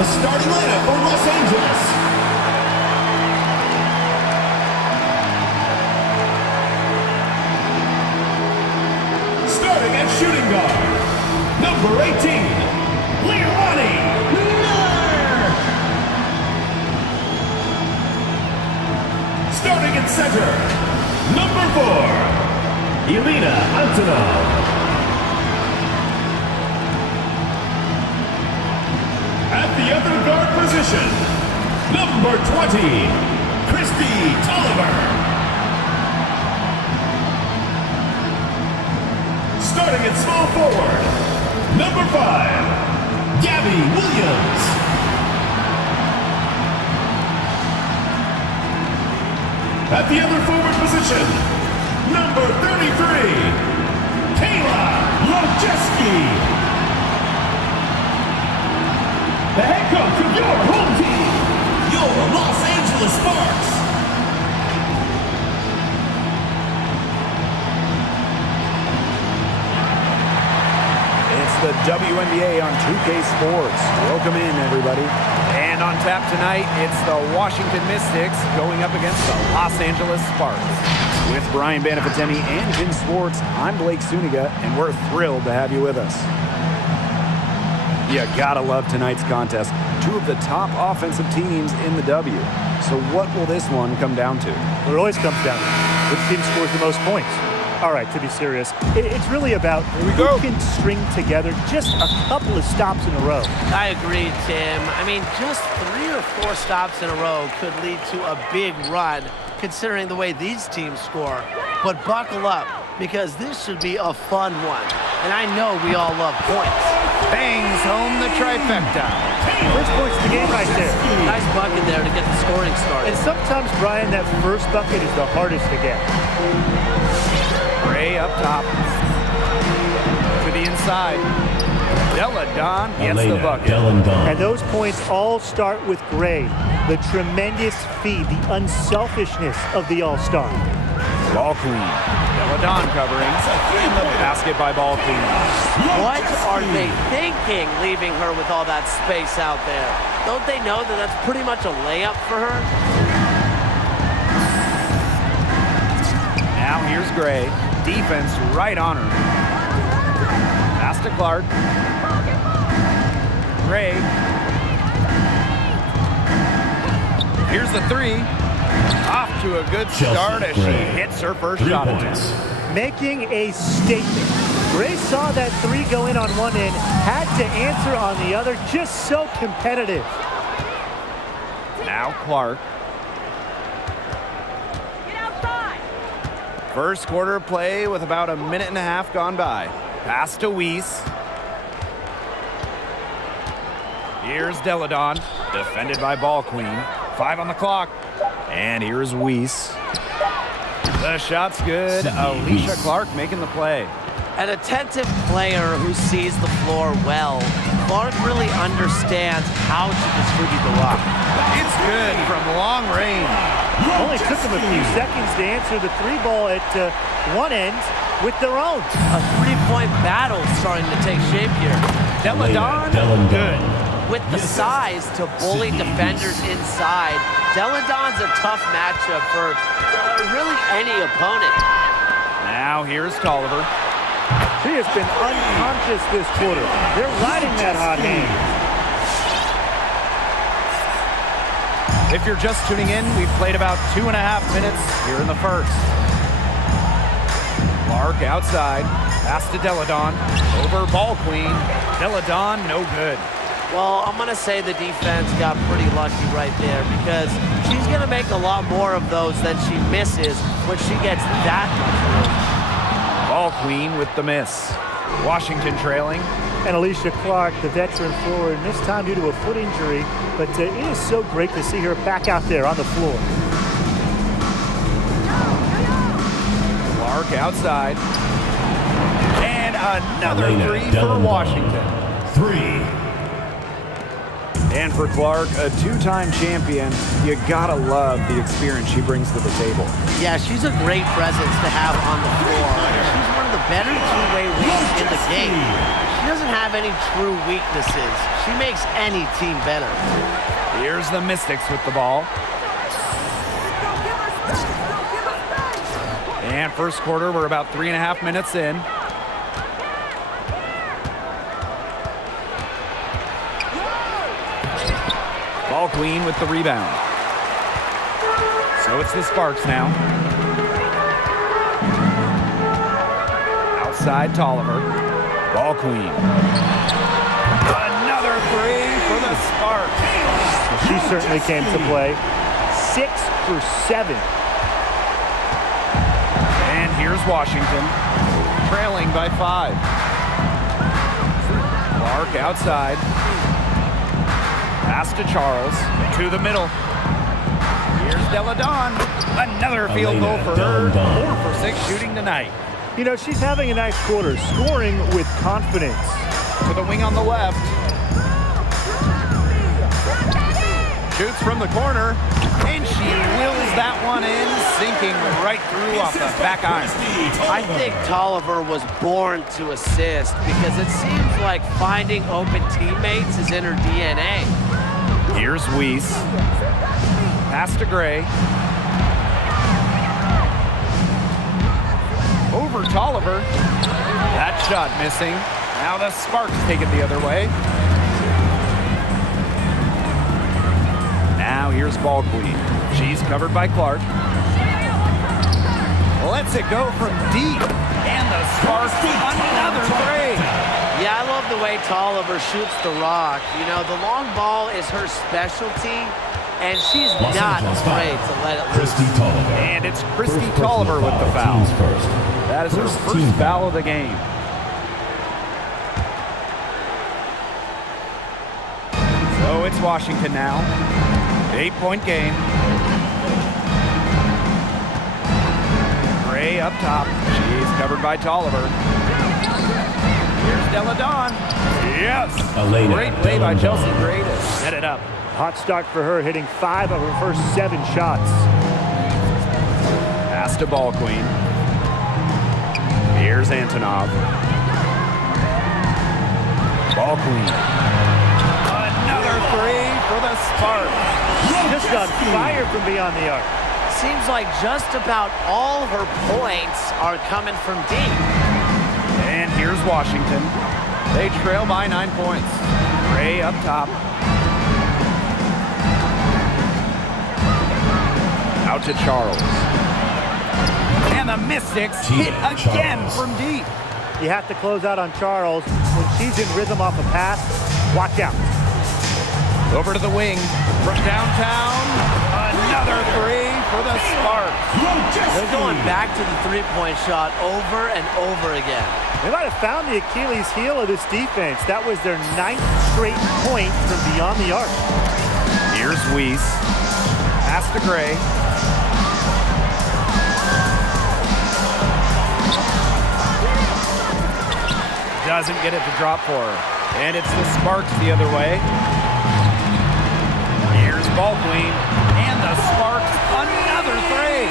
the starting lineup for Los Angeles. Starting at shooting guard, number 18, Leilani Miller. Starting at center, number 4, Elena Antonov. At the other guard position, number 20, Christy Tolliver. Starting at small forward, number 5, Gabby Williams. At the other forward position, number 33, Kayla Lojeski. The head coach of your home team, your Los Angeles Sparks. It's the WNBA on 2K Sports. Welcome in, everybody. And on tap tonight, it's the Washington Mystics going up against the Los Angeles Sparks. With Brian Banafitemi and Jim Swartz, I'm Blake Suniga, and we're thrilled to have you with us. You gotta love tonight's contest. Two of the top offensive teams in the W. So what will this one come down to? Well, it always comes down to which team scores the most points. All right, to be serious, it's really about who can string together just a couple of stops in a row. I agree, Tim. I mean, just 3 or 4 stops in a row could lead to a big run, considering the way these teams score. But buckle up, because this should be a fun one. And I know we all love points. Bangs home the trifecta. First points of the game right there. Nice bucket there to get the scoring started. And sometimes, Brian, that first bucket is the hardest to get. Gray up top. To the inside. Della Don gets the bucket. And those points all start with Gray. The tremendous feed, the unselfishness of the All-Star. Ball Queen. Della Don covering. In the basket by Ball Queen. What are they thinking, leaving her with all that space out there? Don't they know that that's pretty much a layup for her? Now here's Gray. Defense right on her. Pass to Clark. Gray. Here's the 3. Off to a good start as she hits her first shot attempt. Making a statement. Gray saw that 3 go in on one end, had to answer on the other, just so competitive. Now Clark. Get outside. First quarter play with about a minute and a half gone by. Pass to Weiss. Here's Deladon, defended by Ball Queen. 5 on the clock. And here's Weiss. The shot's good. Alicia Clark making the play. An attentive player who sees the floor well. Clark really understands how to distribute the rock. It's good from long range. Only took them a few seconds to answer the 3 ball at one end with their own. A 3-point battle starting to take shape here. Deladon, good. With the size to bully defenders inside, Deladon's a tough matchup for really any opponent. Now here's Tolliver. She has been unconscious this quarter. They're riding that hot hand. If you're just tuning in, we've played about 2.5 minutes here in the first. Clark outside. Pass to Deladon. Over Ball Queen. Deladon, no good. Well, I'm going to say the defense got pretty lucky right there because she's going to make a lot more of those than she misses when she gets that much room. Ball Queen with the miss. Washington trailing. And Alicia Clark, the veteran forward, missed time due to a foot injury, but it is so great to see her back out there on the floor. Clark outside. And another 3 for Washington. 3. And for Clark, a 2-time champion, you gotta love the experience she brings to the table. Yeah, she's a great presence to have on the floor. She's one of the better two-way wings in the game. She doesn't have any true weaknesses. She makes any team better. Here's the Mystics with the ball. And first quarter, we're about 3.5 minutes in. Ball Queen with the rebound. So it's the Sparks now. Outside Tolliver. Ball Queen. Another three for the Sparks. She certainly came to play. 6 for 7. And here's Washington, trailing by 5. Clark outside. Pass to Charles, to the middle. Here's Deladon. Another field goal for her. 4 for 6 shooting tonight. You know, she's having a nice quarter, scoring with confidence. To the wing on the left. Shoots from the corner, and she wills that one in, sinking right through off the back iron. I think Tolliver was born to assist because it seems like finding open teammates is in her DNA. Here's Weiss. Pass to Gray. Over Tolliver. That shot missing. Now the Sparks take it the other way. Now here's Ball Queen. She's covered by Clark. Lets it go from deep. And the Sparks another three. Yeah, I love the way Tolliver shoots the rock. You know, the long ball is her specialty, and she's not afraid to let it loose. And it's Christy Tolliver with the foul. That is her first foul of the game. So it's Washington now. 8-point game. Gray up top. She's covered by Tolliver. Here's Deladon. Yes! Great play by Chelsea Gray to set it up. Hot start for her, hitting 5 of her first 7 shots. Pass to Ball Queen. Here's Antonov. Ball Queen. Another three for the Sparks. Just on fire from beyond the arc. Seems like just about all her points are coming from deep. And here's Washington. They trail by 9 points. Gray up top. Out to Charles. And the Mystics hit again from deep. You have to close out on Charles. When she's in rhythm off a pass, watch out. Over to the wing from downtown. Another three for the Sparks. They're going back to the three-point shot over and over again. They might have found the Achilles heel of this defense. That was their 9th straight point from beyond the arc. Here's Weiss. Pass to Gray. Doesn't get it to drop for her. And it's the Sparks the other way. Here's Ball Queen. And the Sparks another three.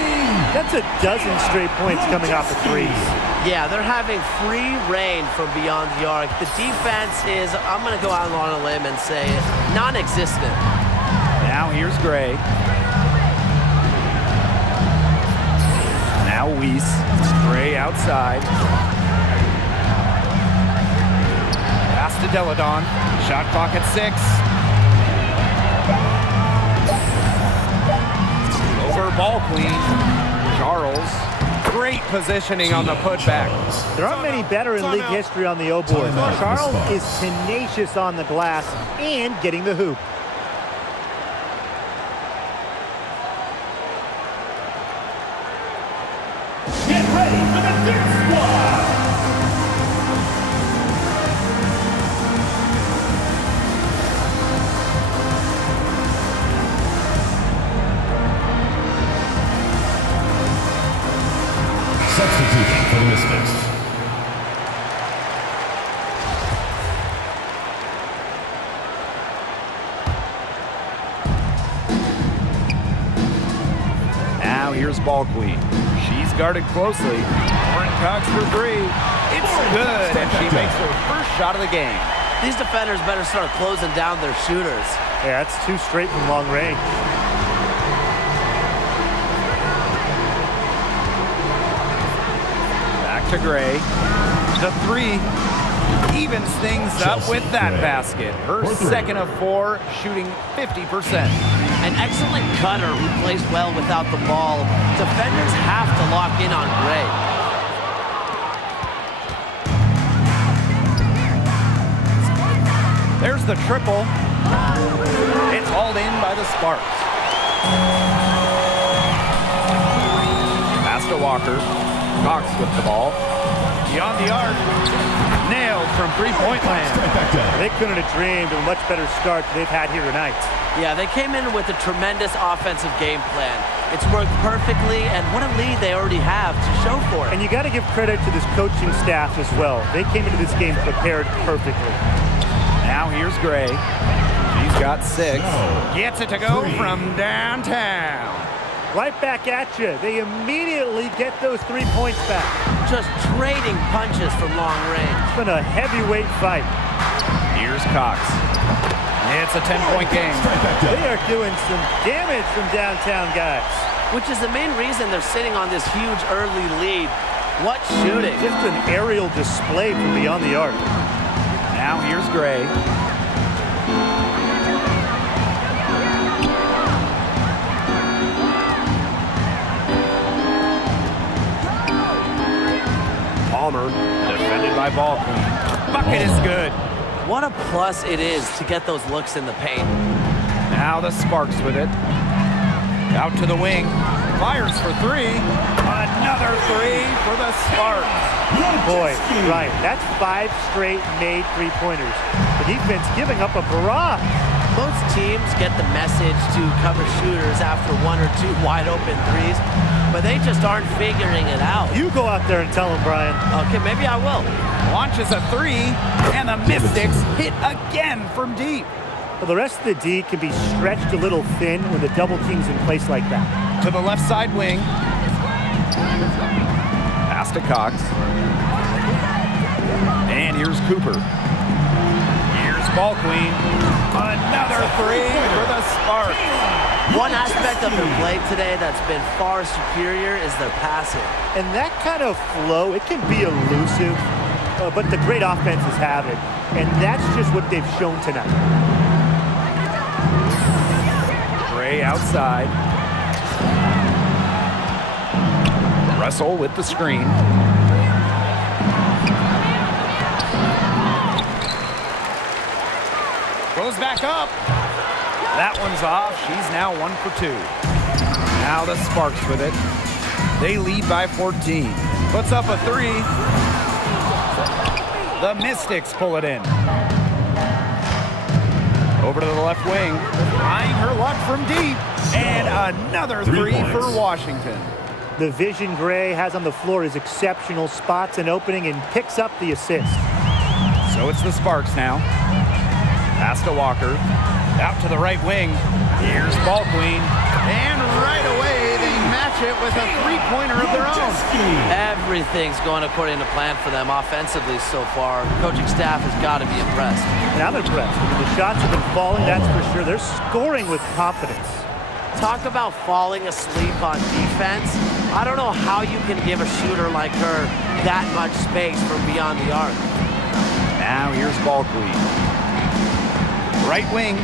That's a dozen straight points coming off the threes. Yeah, they're having free reign from beyond the arc. The defense is, I'm going to go out on a limb and say, non-existent. Now here's Gray. Now Weiss. Gray outside. Pass to Deladon. Shot clock at 6. Over Ball Queen. Charles. Great positioning on the putback. There aren't many better in league history on the O-board. Charles is tenacious on the glass and getting the hoop. Get ready for the Dirt Squad! Substituting for the Mystics. Now here's Ball Queen. She's guarded closely. Lauren Cox for three. It's good, and she makes her first shot of the game. These defenders better start closing down their shooters. Yeah, that's 2 straight from long range. Back to Gray. The three evens things up with that basket. Her second of 4, shooting 50%. An excellent cutter who plays well without the ball. Defenders have to lock in on Gray. There's the triple. It's hauled in by the Sparks. Pass to Walker. Cox with the ball. Beyond the arc. Nailed from three-point land. They couldn't have dreamed of a much better start than they've had here tonight. Yeah, they came in with a tremendous offensive game plan. It's worked perfectly, and what a lead they already have to show for it. And you got to give credit to this coaching staff as well. They came into this game prepared perfectly. Now here's Gray. She's got 6. Gets it to go from downtown. Right back at you. They immediately get those 3 points back. Just trading punches from long range. It's been a heavyweight fight. Here's Cox. It's a 10-point game. They are doing some damage from downtown guys. Which is the main reason they're sitting on this huge early lead. What shooting. Just an aerial display from beyond the arc. Now here's Gray. Palmer, defended by Ball Queen. Bucket is good. What a plus it is to get those looks in the paint. Now the Sparks with it. Out to the wing. Fires for 3. Another 3 for the Sparks. Boy, Ryan, that's 5 straight made three-pointers. The defense giving up a barrage. Most teams get the message to cover shooters after 1 or 2 wide open threes, but they just aren't figuring it out. You go out there and tell them, Brian. Okay, maybe I will. Launches a 3, and the Mystics hit again from deep. Well, the rest of the D can be stretched a little thin when the double team's in place like that. To the left side wing. Pass to Cox. And here's Cooper. Here's Ball Queen. Another 3 for the Sparks. One aspect of their play today that's been far superior is their passing. And that kind of flow, it can be elusive, but the great offenses have it. And that's just what they've shown tonight. Gray outside. Russell with the screen. Goes back up. That one's off. She's now 1 for 2. Now the Sparks with it. They lead by 14. Puts up a 3. The Mystics pull it in. Over to the left wing. Trying her luck from deep. And another 3 for Washington. The vision Gray has on the floor is exceptional. Spots an opening and picks up the assist. So it's the Sparks now. Pass to Walker. Out to the right wing. Here's Ball Queen. And right away, they match it with a three-pointer of their own. Everything's going according to plan for them offensively so far. The coaching staff has got to be impressed. And I'm impressed. The shots have been falling, that's for sure. They're scoring with confidence. Talk about falling asleep on defense. I don't know how you can give a shooter like her that much space from beyond the arc. Now here's Ball Queen. Right wing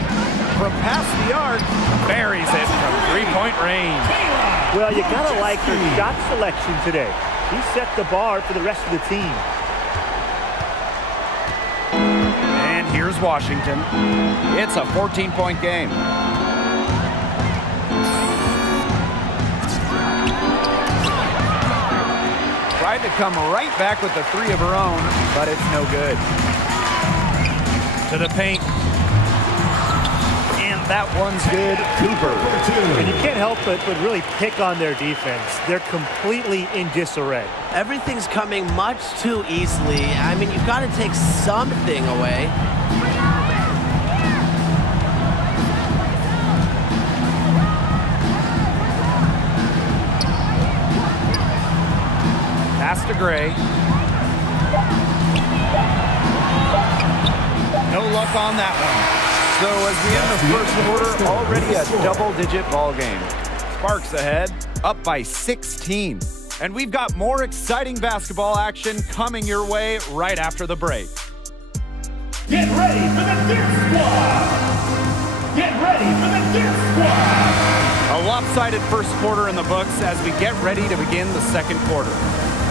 from past the arc, buries it from three-point range. Well, you gotta like her shot selection today. She set the bar for the rest of the team. And here's Washington. It's a 14-point game. Tried to come right back with the 3 of her own, but it's no good. To the paint. That one's good. Cooper. And you can't help but really pick on their defense. They're completely in disarray. Everything's coming much too easily. I mean, you've got to take something away. to Gray. No luck on that one. So as we end the first quarter, already a double-digit ball game. Sparks ahead, up by 16. And we've got more exciting basketball action coming your way right after the break. Get ready for the Deer Squad! Get ready for the Deer Squad! A lopsided first quarter in the books as we get ready to begin the second quarter.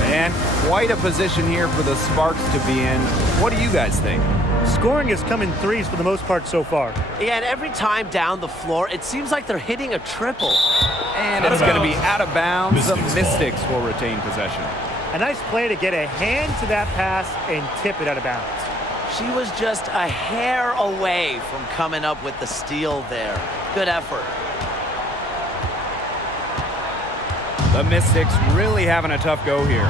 And quite a position here for the Sparks to be in. What do you guys think? Scoring has come in threes for the most part so far. Yeah, and every time down the floor, it seems like they're hitting a triple. And it's going to be out of bounds. The Mystics will retain possession. A nice play to get a hand to that pass and tip it out of bounds. She was just a hair away from coming up with the steal there. Good effort. The Mystics really having a tough go here.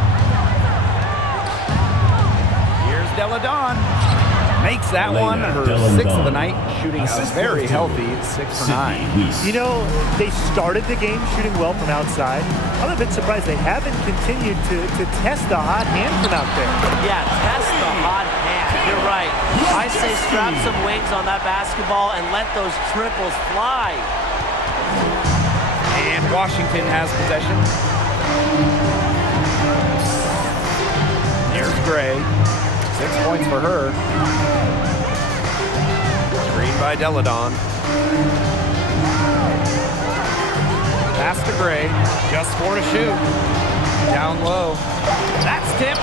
Here's Deladon. Makes that one her sixth of the night, shooting a very healthy 6 for 9. You know, they started the game shooting well from outside. I'm a bit surprised they haven't continued to test the hot hand from out there. Yeah, test the hot hand. You're right. I say strap some wings on that basketball and let those triples fly. And Washington has possession. Here's Gray. 6 points for her. Screen by Deladon. Pass to Gray. Just 4 to shoot. Down low. That's tipped.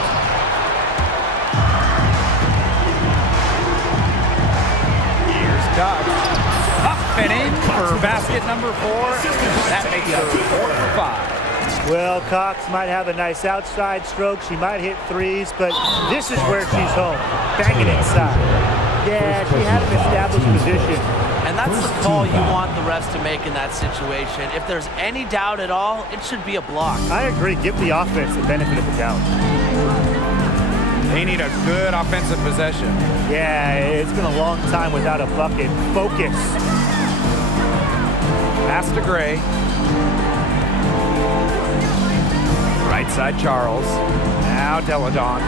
Here's Cox. Up and in for basket number 4. That makes her 4 for 5. Well, Cox might have a nice outside stroke. She might hit threes, but this is where she's home. Banging inside. Yeah, she had an established position. And that's the call you want the refs to make in that situation. If there's any doubt at all, it should be a block. I agree. Give the offense the benefit of the doubt. They need a good offensive possession. Yeah, it's been a long time without a bucket. Focus. Pass to Gray. Right side, Charles. Now Deladon.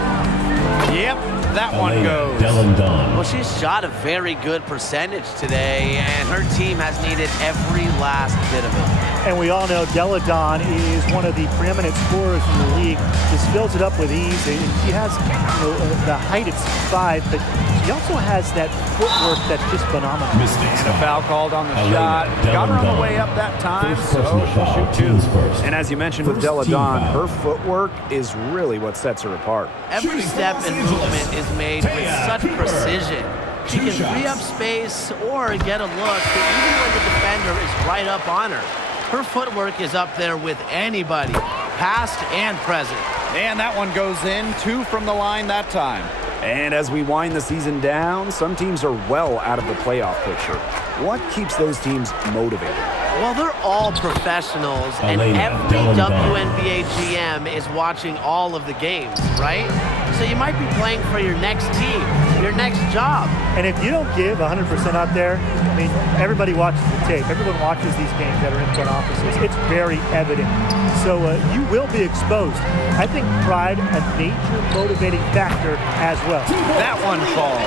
Yep, that one goes. Well, she's shot a very good percentage today, and her team has needed every last bit of it. And we all know Deladon is one of the preeminent scorers in the league. Just fills it up with ease. And she has the height at 5, but she also has that footwork that's just phenomenal. And a foul called on the shot. Got her on the way up that time, so she'll shoot 2. And as you mentioned with Deladon, her footwork is really what sets her apart. Every step and movement is made with such precision. She can free up space or get a look, but even when the defender is right up on her, her footwork is up there with anybody, past and present. And that one goes in, 2 from the line that time. And as we wind the season down, some teams are well out of the playoff picture. What keeps those teams motivated? Well, they're all professionals, and every WNBA GM is watching all of the games, right? So you might be playing for your next team, your next job. And if you don't give 100% out there, I mean, everybody watches the tape. Everyone watches these games that are in front offices. It's very evident. So you will be exposed. I think pride, a major motivating factor as well. That one falls.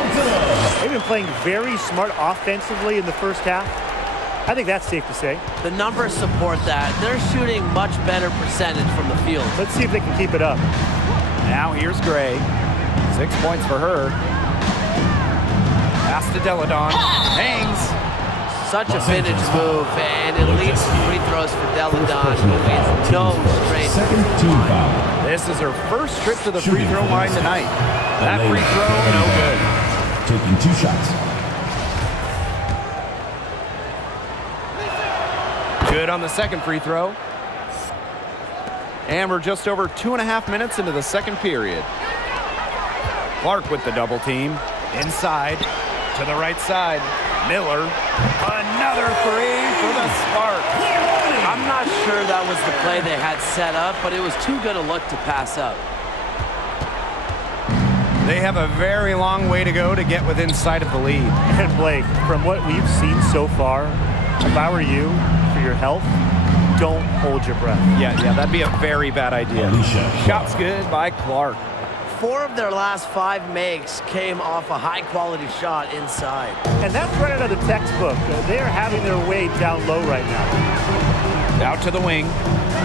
They've been playing very smart offensively in the first half. I think that's safe to say. The numbers support that. They're shooting much better percentage from the field. Let's see if they can keep it up. Now here's Gray. 6 points for her. Pass to Deladon. Hangs. Such a vintage move, and it leads to free throws for Deladon, who is no stranger. This is her first trip to the free throw line tonight. That free throw, no good. Taking 2 shots. Good on the second free throw. And we're just over 2.5 minutes into the second period. Clark with the double team. Inside to the right side. Miller. Another 3 for the Sparks. I'm not sure that was the play they had set up, but it was too good a look to pass up. They have a very long way to go to get within sight of the lead. And Blake, from what we've seen so far, if I were you, for your health, don't hold your breath. Yeah, that'd be a very bad idea. Shots good by Clark. 4 of their last 5 makes came off a high-quality shot inside. And that's right out of the textbook. They are having their way down low right now. Out to the wing.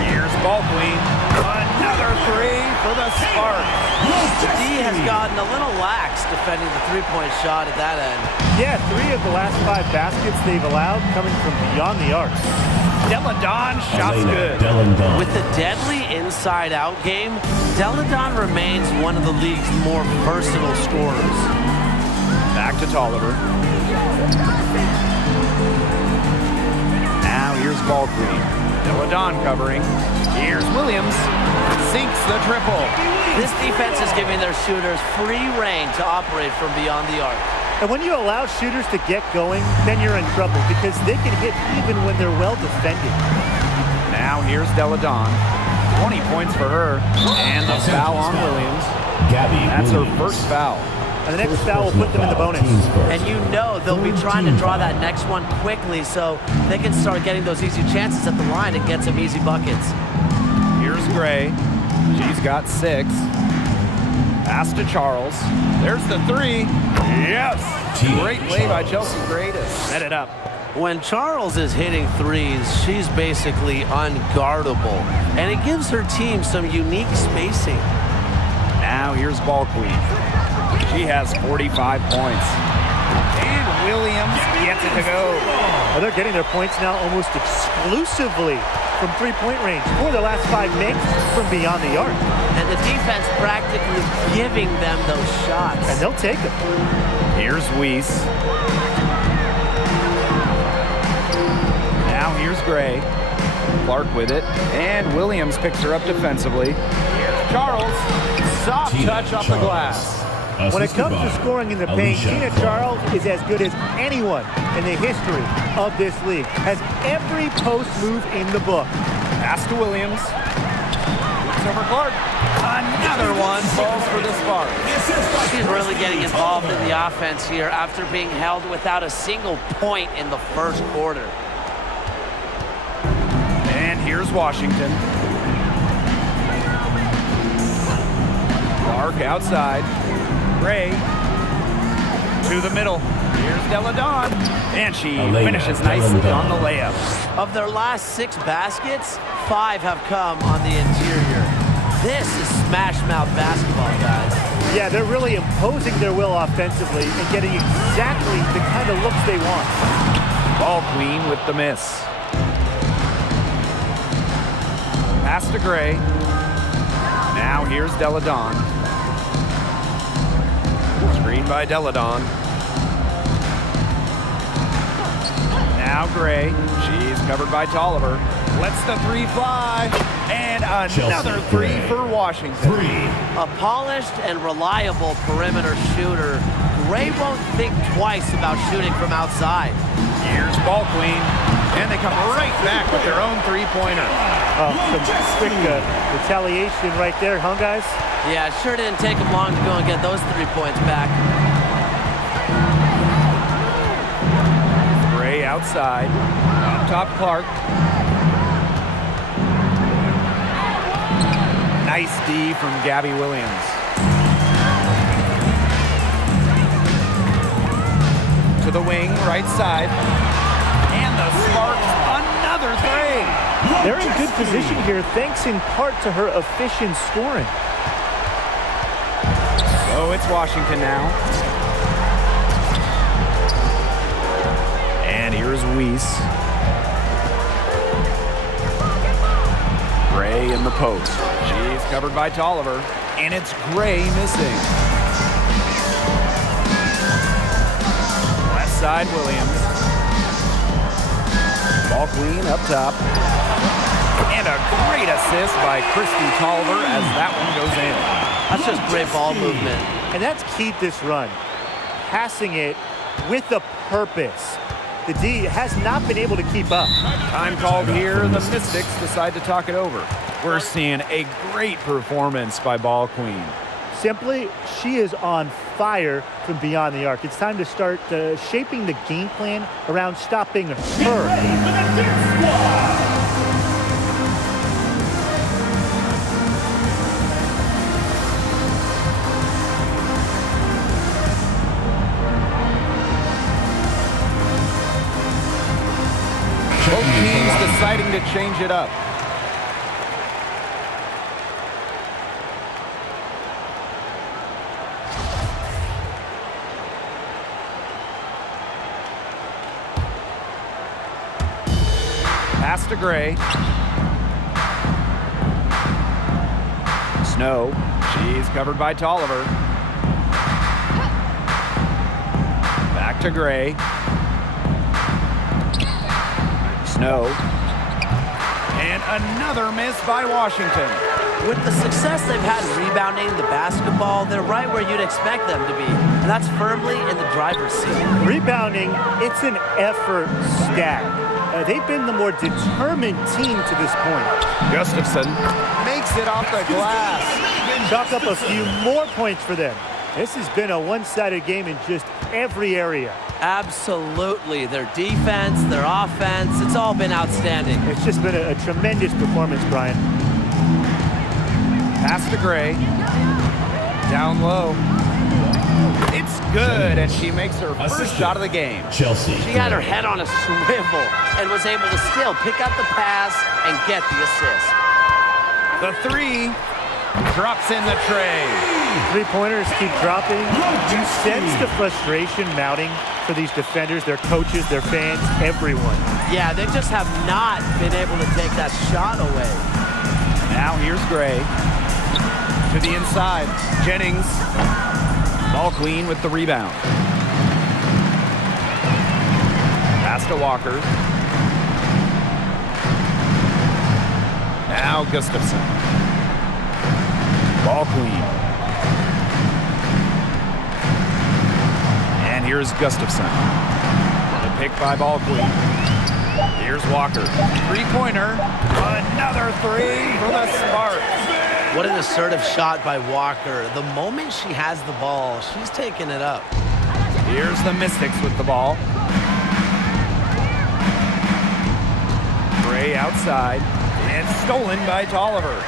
Here's Ball Queen. Another 3 for the Sparks. D has gotten a little lax defending the three-point shot at that end. Yeah, 3 of the last 5 baskets they've allowed coming from beyond the arc. Deladon shots good. With the deadly inside-out game, Deladon remains one of the league's more versatile scorers. Back to Tolliver. Now here's Ball Queen. Deladon covering. Here's Williams. Sinks the triple. This defense is giving their shooters free reign to operate from beyond the arc. And when you allow shooters to get going, then you're in trouble because they can hit even when they're well defended. Now here's Deladon. 20 points for her. And the foul on Williams. That's her first foul. And the next foul will put them in the bonus. And you know they'll be trying to draw that next one quickly so they can start getting those easy chances at the line and get some easy buckets. Here's Gray. She's got 6. Pass to Charles. There's the 3. Yes! Great play by Chelsea Gray to set it up. When Charles is hitting threes, she's basically unguardable. And it gives her team some unique spacing. Now here's Ball Queen. She has 45 points. And Williams gets it to go. They're getting their points now almost exclusively from three-point range. 4 of their last 5 makes from beyond the arc. And the defense practically giving them those shots. And they'll take them. Here's Weiss. Now here's Gray. Clark with it. And Williams picks her up defensively. Here's Charles. Soft touch off the glass. When it comes to scoring in the paint, Tina Charles is as good as anyone in the history of this league. Has every post move in the book. Pass to Williams. Looks over Clark. Another one falls for the Sparks. She's really getting involved in the offense here after being held without a single point in the first quarter. And here's Washington. Clark outside. Gray to the middle. Here's Deladon. And she finishes nicely on the layup. Of their last 6 baskets, 5 have come on the interior. This is smash-mouth basketball, guys. Yeah, they're really imposing their will offensively and getting exactly the kind of looks they want. Ball Queen with the miss. Pass to Gray. Now here's Deladon. Screen by Deladon. Now Gray. She's covered by Tolliver. Lets the 3 fly. And another 3 for Washington. A polished and reliable perimeter shooter. Gray won't think twice about shooting from outside. Here's Ball Queen. And they come right back with their own 3-pointer. Some quick retaliation right there, huh, guys? Yeah, it sure didn't take them long to go and get those 3 points back. Gray outside. Up top, Clark. Nice D from Gabby Williams. To the wing, right side. And the Sparks, another 3. They're in good position here, thanks in part to her efficient scoring. Oh, it's Washington now. And here's Weiss. Gray in the post. She's covered by Tolliver. And it's Gray missing. Left side, Williams. Ball Queen up top. And a great assist by Christy Tolliver as that one goes in. That's just great ball movement. And that's keyed this run. Passing it with a purpose. The D has not been able to keep up. Time called here. The Mystics decide to talk it over. We're seeing a great performance by Ball Queen. Simply, she is on fire from beyond the arc. It's time to start shaping the game plan around stopping her. Both teams deciding to change it up. Pass to Gray. Snow. She's covered by Tolliver. Back to Gray. Snow. And another miss by Washington. With the success they've had rebounding the basketball, they're right where you'd expect them to be. And that's firmly in the driver's seat. Rebounding, it's an effort stat. They've been the more determined team to this point. Gustafson makes it off the glass. Chalk up a few more points for them. This has been a one-sided game in just every area. Absolutely. Their defense, their offense, it's all been outstanding. It's just been a tremendous performance, Brian. Pass to Gray. Down low. It's good, and she makes her first shot of the game. Chelsea. She had her head on a swivel and was able to still pick up the pass and get the assist. The three drops in the tray. Three-pointers keep dropping. You sense the frustration mounting for these defenders, their coaches, their fans, everyone. Yeah, they just have not been able to take that shot away. Now here's Gray. To the inside. Jennings. Ball Queen with the rebound. Pass to Walker. Now Gustafson. Ball Queen. And here's Gustafson. The pick by Ball Queen. Here's Walker. Three-pointer. Another three for the Sparks. What an assertive shot by Walker. The moment she has the ball, she's taking it up. Here's the Mystics with the ball. Gray outside. And stolen by Tolliver.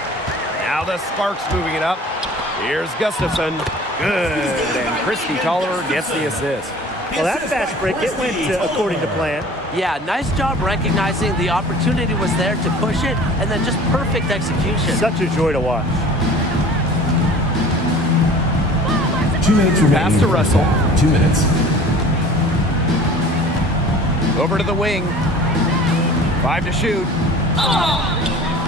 Now the Sparks moving it up. Here's Gustafson. Good. And Christy Tolliver gets the assist. Well, that fast break, it went according to plan. Yeah, nice job recognizing the opportunity was there to push it, and then just perfect execution. Such a joy to watch. 2 minutes remaining. Pass to Russell. 2 minutes. Over to the wing. 5 to shoot.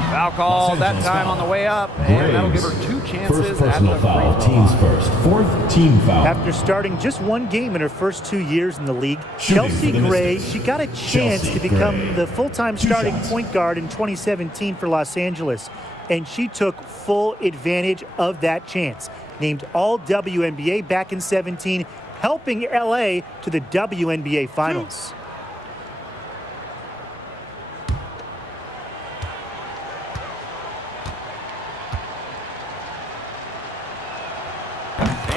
Foul call that time on the way up, and that'll give her 2 chances first at the personal foul. free throw Teams line. first. 4th team foul. After starting just one game in her first 2 years in the league, Shooting Chelsea for the Gray, Mystics. she got a chance Chelsea to become Gray. the full-time 2 starting shots. point guard in 2017 for Los Angeles, and she took full advantage of that chance. Named all WNBA back in 17, helping LA to the WNBA Finals.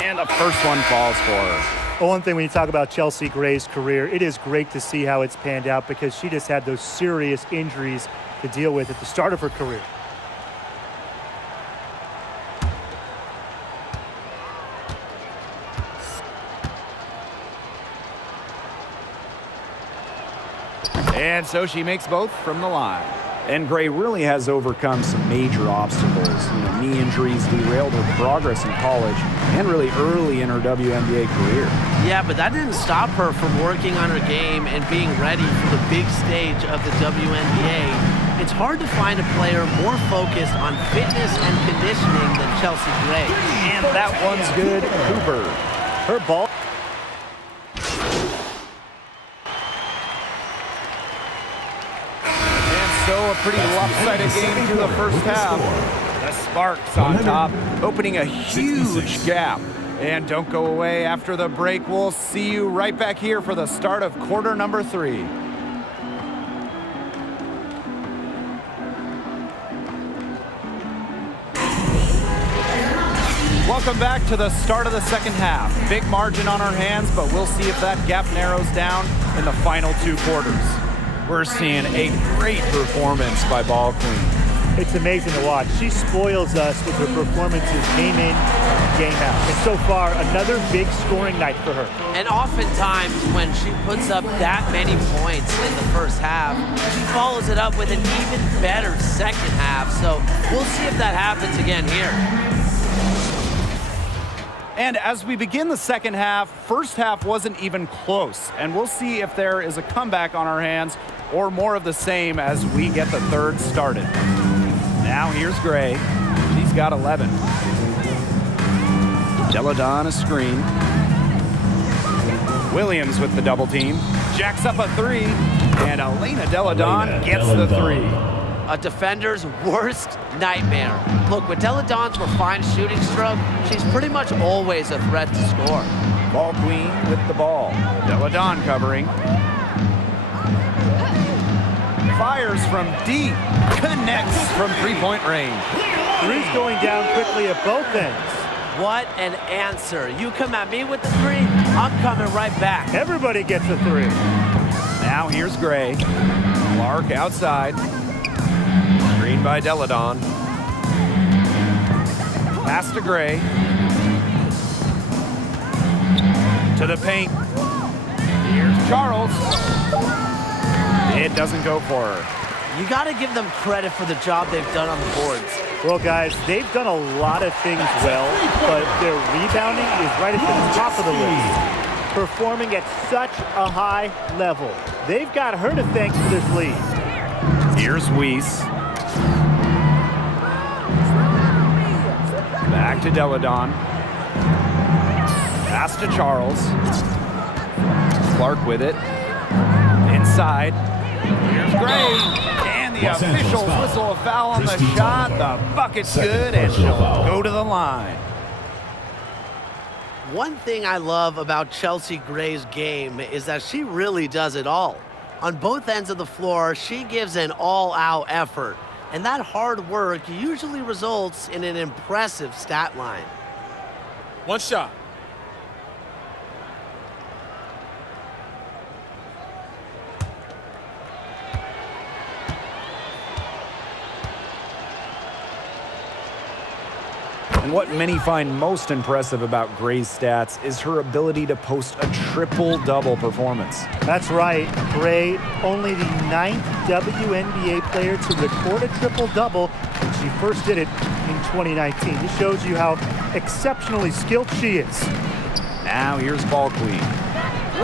And the first one falls for her. Well, one thing when you talk about Chelsea Gray's career, it is great to see how it's panned out because she just had those serious injuries to deal with at the start of her career. And so she makes both from the line. And Gray really has overcome some major obstacles. Knee injuries derailed her progress in college and really early in her WNBA career. Yeah, but that didn't stop her from working on her game and being ready for the big stage of the WNBA. It's hard to find a player more focused on fitness and conditioning than Chelsea Gray. And that one's good. Cooper. Her ball. So a pretty lopsided game through the first half. The Sparks on top, opening a huge gap. And don't go away after the break. We'll see you right back here for the start of quarter number 3. Welcome back to the start of the second half. Big margin on our hands, but we'll see if that gap narrows down in the final 2 quarters. We're seeing a great performance by Ball Queen. It's amazing to watch. She spoils us with her performances game in, game out. And so far, another big scoring night for her. And oftentimes when she puts up that many points in the first half, she follows it up with an even better second half. So we'll see if that happens again here. And as we begin the second half, first half wasn't even close. And we'll see if there is a comeback on our hands or more of the same as we get the third started. Now here's Gray. She's got 11. Deladon a screen. Williams with the double team. Jacks up a three. And Elena Deladon gets the three. A defender's worst nightmare. Look, with Deladon's refined shooting stroke, she's pretty much always a threat to score. Ball queen with the ball. Deladon covering. Fires from deep. Connects from three-point range. Three's going down quickly at both ends. What an answer. You come at me with the three, I'm coming right back. Everybody gets a three. Now here's Gray. Clark outside. Screen by Deladon. Pass to Gray. To the paint. Here's Charles. It doesn't go for her. You got to give them credit for the job they've done on the boards. Well, guys, they've done a lot of things well, but their rebounding is right at the top of the list. Performing at such a high level. They've got her to thank for this lead. Here's Weiss. Back to Deladon. Pass to Charles. Clark with it. Inside. Here's Gray. And the officials whistle a foul on the shot. The bucket's good, and she'll go to the line. One thing I love about Chelsea Gray's game is that she really does it all. On both ends of the floor, she gives an all-out effort. And that hard work usually results in an impressive stat line. One shot. And what many find most impressive about Gray's stats is her ability to post a triple-double performance. That's right, Gray, only the 9th WNBA player to record a triple-double, and she first did it in 2019. This shows you how exceptionally skilled she is. Now here's Ball Queen.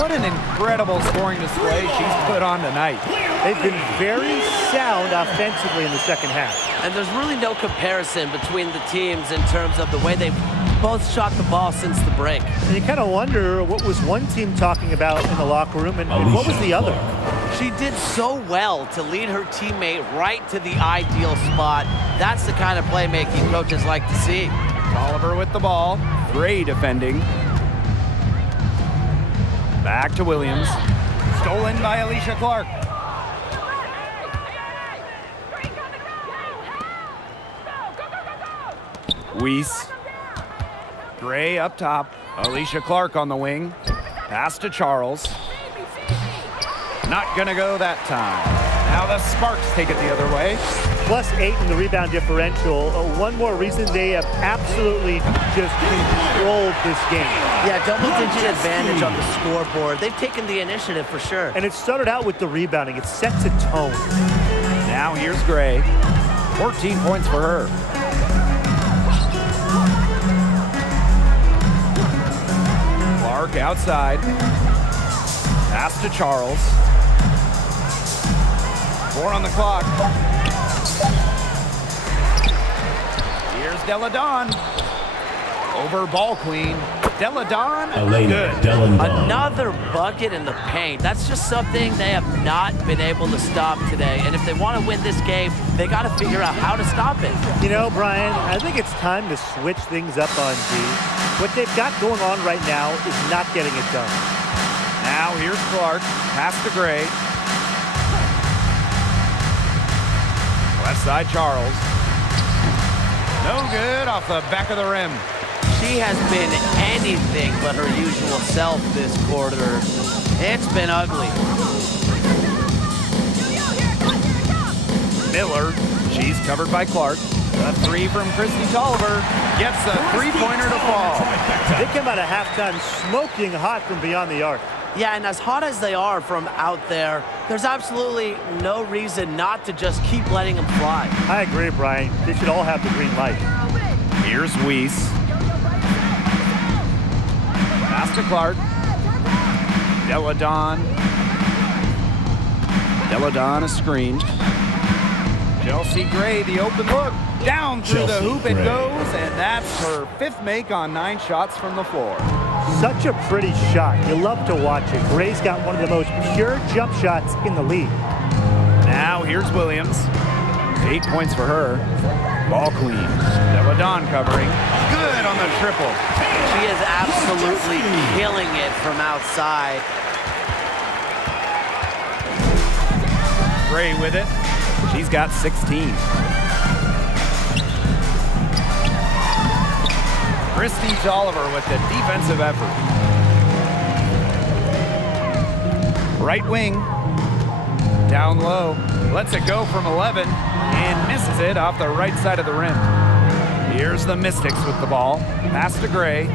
What an incredible scoring display she's put on tonight. They've been very sound offensively in the second half. And there's really no comparison between the teams in terms of the way they've both shot the ball since the break. And you kind of wonder what was one team talking about in the locker room and what was the other. She did so well to lead her teammate right to the ideal spot. That's the kind of playmaking coaches like to see. Oliver with the ball. Gray defending. Back to Williams. Stolen by Alicia Clark. Weiss. Gray up top. Alicia Clark on the wing. Pass to Charles. Not gonna go that time. Now the Sparks take it the other way. +8 in the rebound differential. One more reason they have absolutely just controlled this game. Yeah, double-digit advantage on the scoreboard. They've taken the initiative for sure. And it started out with the rebounding. It sets a tone. Now here's Gray. 14 points for her. Clark outside. Pass to Charles. 4 on the clock. Here's Deladon. Over Ball Queen. Deladon. Good. Another bucket in the paint. That's just something they have not been able to stop today. And if they want to win this game, they got to figure out how to stop it. You know, Brian, I think it's time to switch things up on D. What they've got going on right now is not getting it done. Now here's Clark. Pass to Gray. Left side, Charles. No good off the back of the rim. She has been anything but her usual self this quarter. It's been ugly. Miller She's covered by Clark. The three from Christy Tolliver gets the three-pointer to fall. They came out of halftime smoking hot from beyond the arc. Yeah, and as hot as they are from out there, there's absolutely no reason not to just keep letting them fly. I agree, Brian. They should all have the green light. Here's Weiss. Pass to Clark. Deladon a screen. Chelsea Gray, the open look. Down through the hoop it goes, and that's her 5th make on 9 shots from the floor. Such a pretty shot. You love to watch it. Gray's got one of the most pure jump shots in the league. Now here's Williams. 8 points for her. Ball queen. Deladon covering. Good on the triple. She is absolutely killing it from outside. Gray with it. She's got 16. Christy Tolliver with the defensive effort. Right wing. Down low. Lets it go from 11 and misses it off the right side of the rim. Here's the Mystics with the ball. Pass to Gray.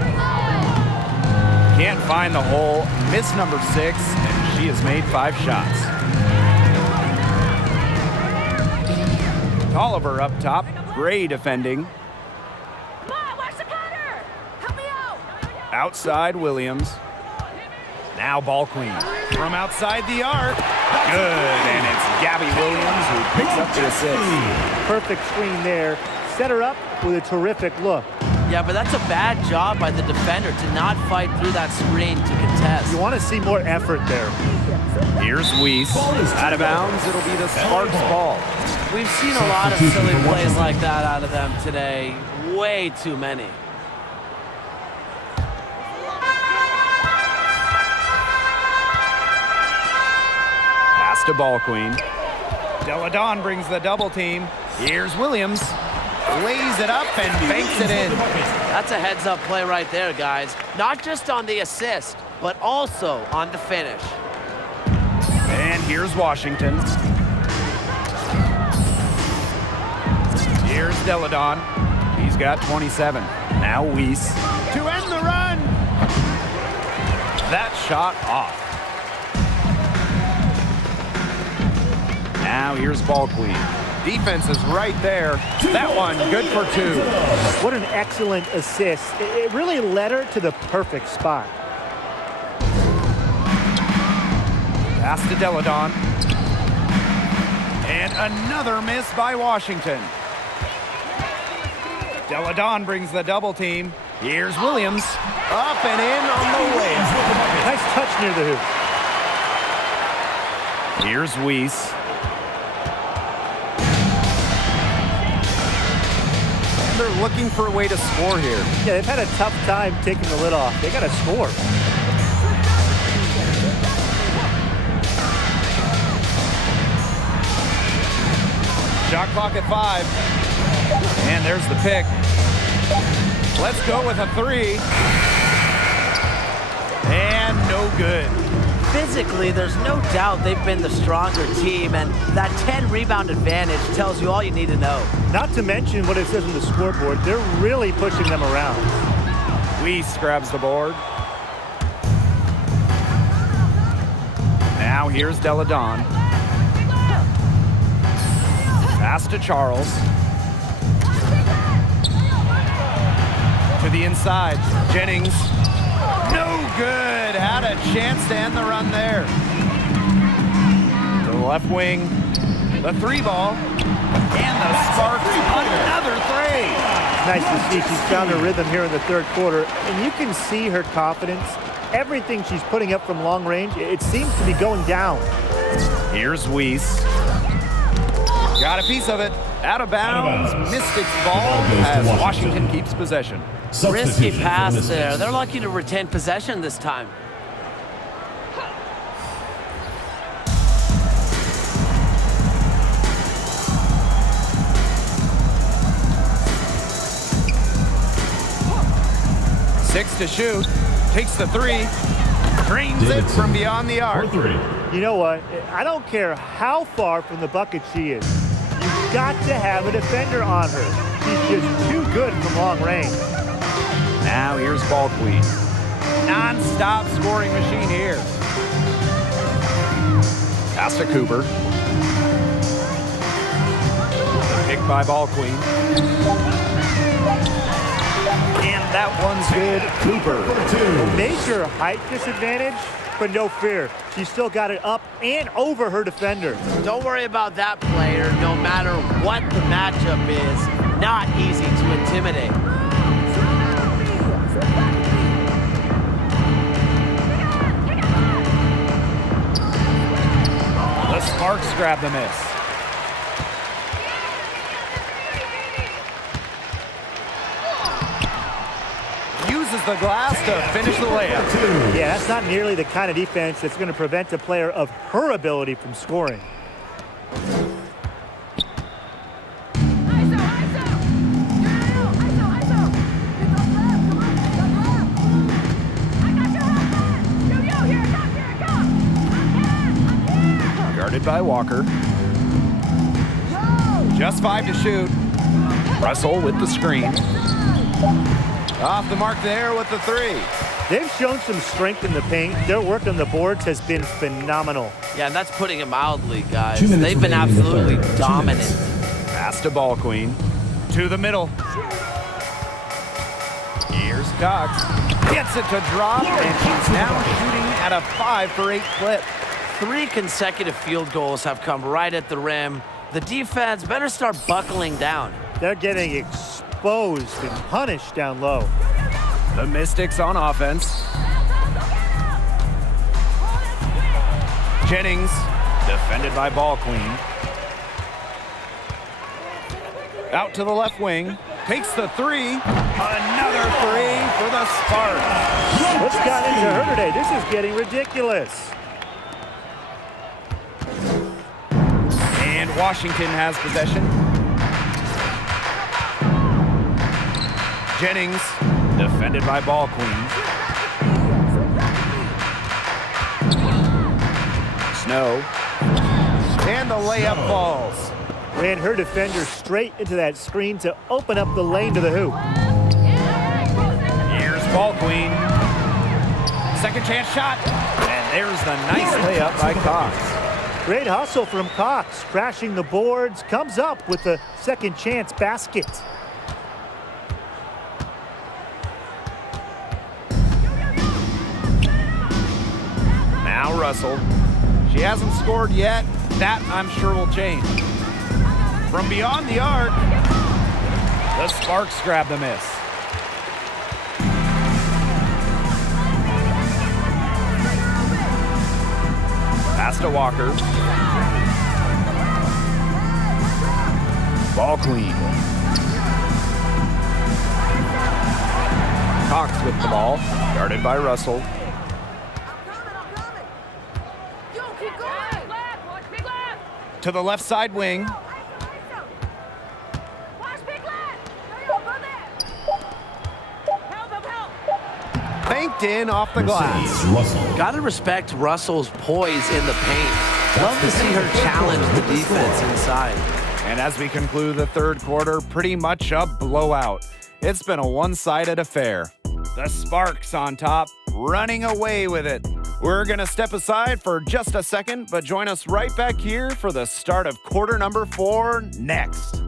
Can't find the hole. Miss number 6, and she has made 5 shots. Tolliver up top. Gray defending. Outside Williams. Now ball queen. From outside the arc. Good, and it's Gabby Williams who picks up the assist. Perfect screen there. Set her up with a terrific look. Yeah, but that's a bad job by the defender to not fight through that screen to contest. You want to see more effort there. Here's Weiss. Out of bounds, it'll be the Sparks ball. We've seen a lot of silly plays like that out of them today. Way too many. Pass to ball queen. Deladon brings the double team. Here's Williams. Lays it up and banks it in. That's a heads-up play right there, guys. Not just on the assist, but also on the finish. And here's Washington. Here's Deladon. He's got 27. Now Weiss. To end the run. That shot off. Now here's ball queen. Defense is right there. That one good for 2. What an excellent assist. It really led her to the perfect spot. Pass to Deladon. And another miss by Washington. Deladon brings the double team. Here's Williams. Up and in on the way. Nice touch near the hoop. Here's Weiss. They're looking for a way to score here. Yeah, they've had a tough time taking the lid off. They got to score. Shot clock at 5. And there's the pick. Let's go with a 3. And no good. Physically, there's no doubt they've been the stronger team, and that 10-rebound advantage tells you all you need to know. Not to mention what it says on the scoreboard. They're really pushing them around. Weiss grabs the board. Now here's Deladon. Pass to Charles. To the inside. Jennings. No good. Had a chance to end the run there. To the left wing. The 3 ball. And the Sparks another 3. Nice to see she's found her rhythm here in the 3rd quarter. And you can see her confidence. Everything she's putting up from long range, it seems to be going down. Here's Weiss. Got a piece of it. Out of bounds. Mystics ball as Washington keeps possession. Risky pass there. They're lucky to retain possession this time. Six to shoot. Takes the 3. Drains it from beyond the arc. You know what? I don't care how far from the bucket she is. You got to have a defender on her. She's just too good from long range. Now here's ball queen. Non-stop scoring machine here. Pass to Cooper. Pick by ball queen. And that one's good. Cooper. A major height disadvantage, but no fear. She's still got it up and over her defender. Don't worry about that player, no matter what the matchup is. Not easy to intimidate. The Sparks grab the miss. Uses the glass to finish the layup. Yeah, that's not nearly the kind of defense that's going to prevent a player of her ability from scoring. Guarded by Walker. Just 5 to shoot. Russell with the screen. Off the mark there with the 3. They've shown some strength in the paint. Their work on the boards has been phenomenal. Yeah, and that's putting it mildly, guys. 2 minutes They've been remaining in the absolutely third. 2 dominant. minutes. Pass to ball queen. To the middle. Here's Cox. Gets it to drop, and she's now shooting at a 5-for-8 clip. 3 consecutive field goals have come right at the rim. The defense better start buckling down. They're getting exposed and punished down low. The Mystics on offense. Jennings, defended by ball queen. Out to the left wing. Takes the 3. Another 3 for the Sparks. What's gotten into her today? This is getting ridiculous. And Washington has possession. Jennings, defended by ball queen. Snow. And the layup falls. Ran her defender straight into that screen to open up the lane to the hoop. Here's ball queen. Second chance shot. And there's the nice layup by Cox. Great hustle from Cox, crashing the boards, comes up with the second chance basket. Now Russell. She hasn't scored yet. That, I'm sure, will change. From beyond the arc, the Sparks grab the miss. Pass to Walker. Ball queen. Cox with the ball, guarded by Russell. To the left side wing. Banked in off the glass. Russell. Gotta respect Russell's poise in the paint. Love to see her challenge the defense inside. And as we conclude the third quarter, pretty much a blowout. It's been a one-sided affair. The Sparks on top, running away with it. We're going to step aside for just a second, but join us right back here for the start of quarter number 4 next.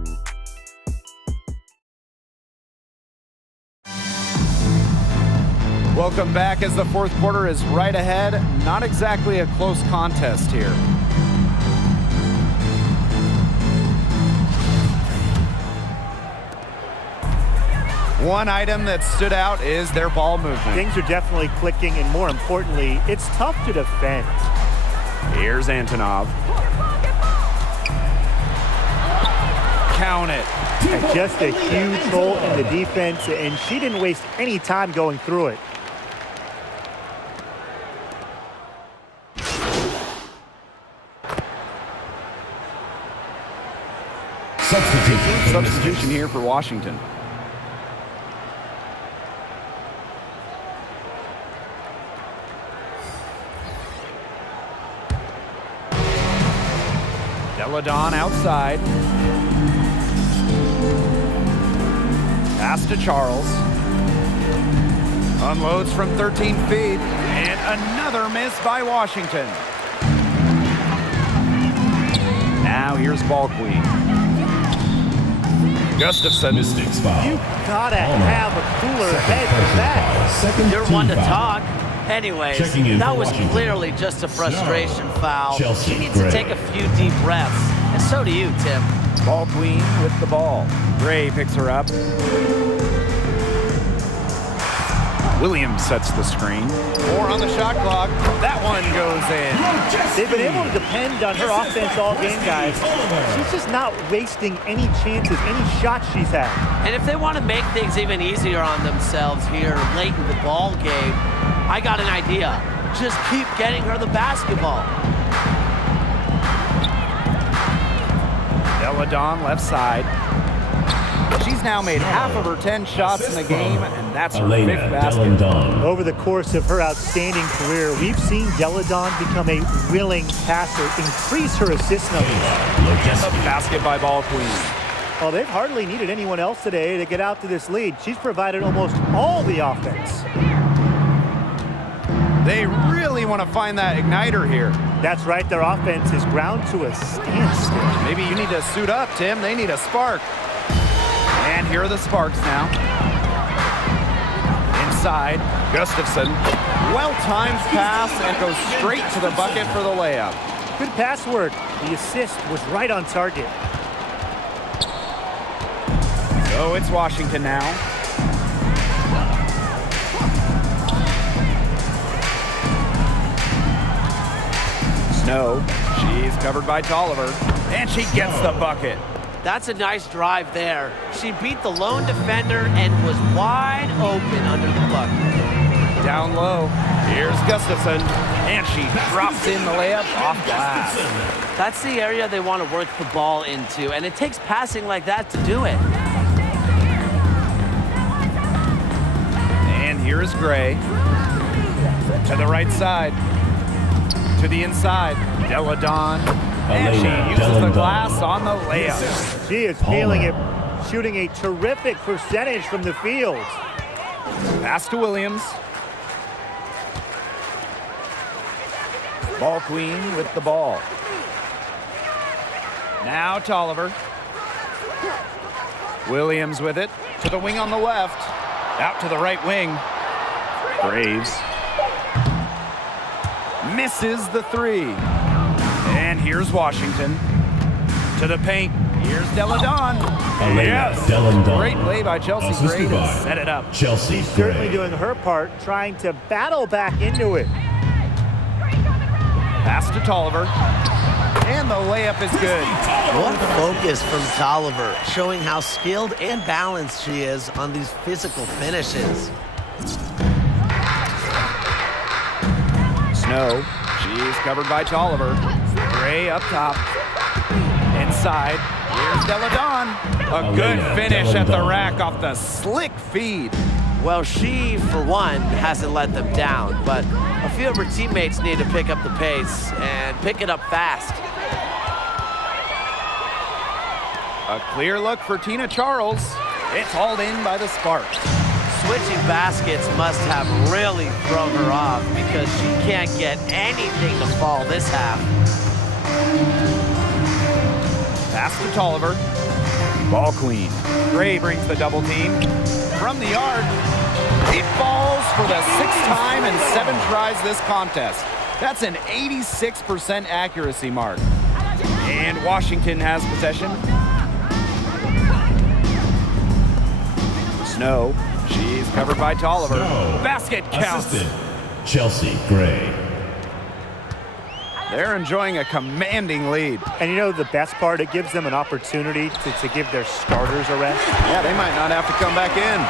Welcome back as the fourth quarter is right ahead. Not exactly a close contest here. One item that stood out is their ball movement. Things are definitely clicking, and more importantly, it's tough to defend. Here's Antonov. Count it. And just a huge hole in the defense, and she didn't waste any time going through it. Substitution here for Washington. Deladon outside. Pass to Charles. Unloads from 13 feet. And another miss by Washington. Now here's ball queen. Gustafson. Mystics foul. You gotta have a cooler head than that. Second You're team one to foul. talk. Anyways, Checking in that for was Washington. clearly just a frustration foul. Chelsea She needs to Gray. take a few deep breaths. And so do you, Tim. Ball queen with the ball. Gray picks her up. Williams sets the screen. 4 on the shot clock. That one goes in. They've been able to depend on her offense all game, guys. She's just not wasting any chances, any shots she's had. And if they want to make things even easier on themselves here late in the ball game, I got an idea. Just keep getting her the basketball. Deladon left side. She's now made half of her 10 shots in the game, and that's her Elena fifth basket. Delandon. Over the course of her outstanding career, we've seen Deladon become a willing passer, increase her assist numbers. A basket by ball queen. Well, they've hardly needed anyone else today to get out to this lead. She's provided almost all the offense. They really want to find that igniter here. That's right, their offense is ground to a standstill. Maybe you need to suit up, Tim. They need a spark. And here are the Sparks now. Inside, Gustafson. Well-timed pass and goes straight to the bucket for the layup. Good pass work. The assist was right on target. So it's Washington now. Snow. She's covered by Tolliver. And she gets the bucket. That's a nice drive there. She beat the lone defender and was wide open under the bucket. Down low. Here's Gustafson. And she drops in the layup off glass. That's the area they want to work the ball into, and it takes passing like that to do it. And here is Gray. To the right side. To the inside. Deladon. And she uses the glass on the layup. She is feeling it, shooting a terrific percentage from the field. Pass to Williams. Ball queen with the ball. Now Tolliver. Williams with it. To the wing on the left. Out to the right wing. Graves. Misses the three. And here's Washington. To the paint. Here's Deladon. Yes. Delandon. Great play by Chelsea Gray to set it up. Chelsea Certainly Gray. doing her part, trying to battle back into it. Pass to Tolliver. And the layup is good. What focus from Tolliver, showing how skilled and balanced she is on these physical finishes. Snow. She's covered by Tolliver. Gray up top. Inside. Here's Deladon. A good finish at the rack off the slick feed. Well, she, for one, hasn't let them down, but a few of her teammates need to pick up the pace and pick it up fast. A clear look for Tina Charles. It's hauled in by the Sparks. Switching baskets must have really thrown her off because she can't get anything to fall this half. Pass to Tolliver. Ball queen. Gray brings the double team. From the yard. It falls for the 6th time in 7 tries this contest. That's an 86% accuracy mark. And Washington has possession. Snow. She's covered by Tolliver. Snow. Basket counts. Assistant, Chelsea Gray. They're enjoying a commanding lead. And you know the best part, it gives them an opportunity to give their starters a rest. Yeah, they might not have to come back in.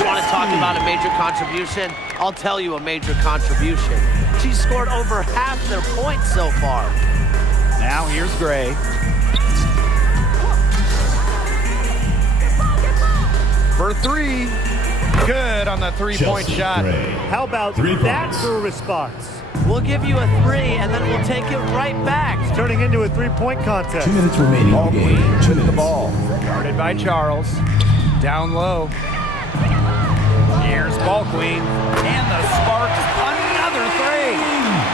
You want to talk about a major contribution? I'll tell you a major contribution. She's scored over half their points so far. Now here's Gray. For 3. Good on the 3-point Chelsea shot. Gray. How about 3 that points. for a response? We'll give you a 3, and then we'll take it right back. It's turning into a three-point contest. 2 minutes remaining in the game. 2 with the minutes. ball. Guarded by Charles. Down low. Here's Ball Queen. And the Sparks, another 3.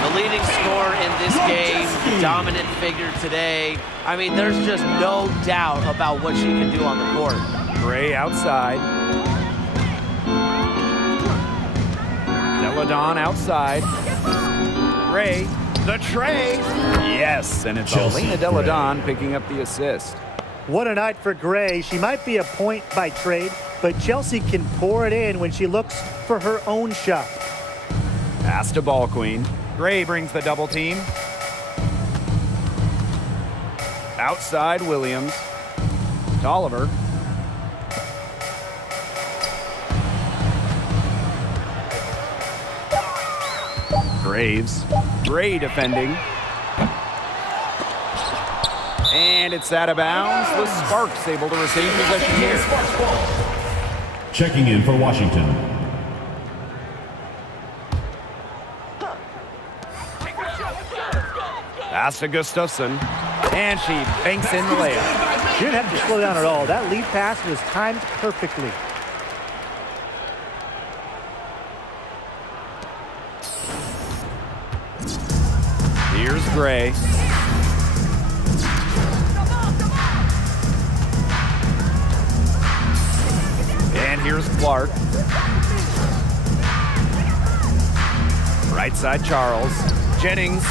The leading scorer in this game, the dominant figure today. I mean, there's just no doubt about what she can do on the court. Gray outside. Deladon outside. Gray, the tray. Yes, and it's Chelsea Elena Deladon picking up the assist. What a night for Gray. She might be a point by trade, but Chelsea can pour it in when she looks for her own shot. Pass to Ball Queen. Gray brings the double team. Outside Williams. To Oliver. Graves. Gray defending. And it's out of bounds. The Sparks able to retain possession here. Checking in for Washington. Pass to Gustafson. And she banks in the layup. She didn't have to slow down at all. That lead pass was timed perfectly. Here's Gray. And here's Clark. Right side Charles. Jennings.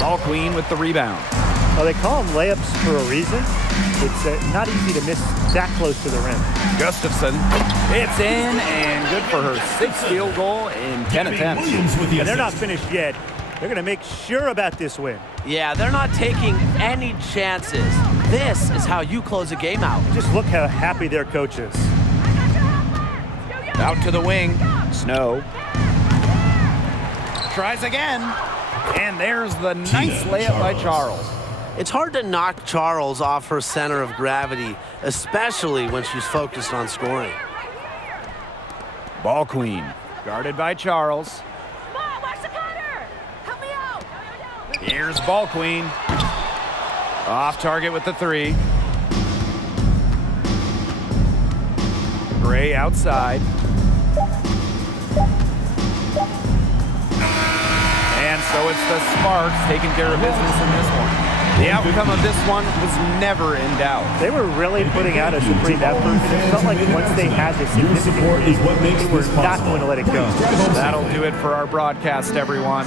Ball Queen with the rebound. Well, they call them layups for a reason. It's not easy to miss that close to the rim. Gustafson. It's in and good for her 6th field goal in 10 attempts. Williams with the And they're not assist. finished yet. They're going to make sure about this win. Yeah, they're not taking any chances. This is how you close a game out. Just look how happy their coach is. Out to the wing. Snow. Tries again. And there's the nice layup by Charles. It's hard to knock Charles off her center of gravity, especially when she's focused on scoring. Ball Queen. Guarded by Charles. Mom, watch the cutter! Help me out! Here's Ball Queen. Off target with the 3. Gray outside. And so it's the Sparks taking care of business in this one. The outcome of this one was never in doubt. They were really putting out a supreme effort. It felt like once they had this Your significant support is lead, what makes they were this not possible. going to let it go. That'll do it for our broadcast, everyone.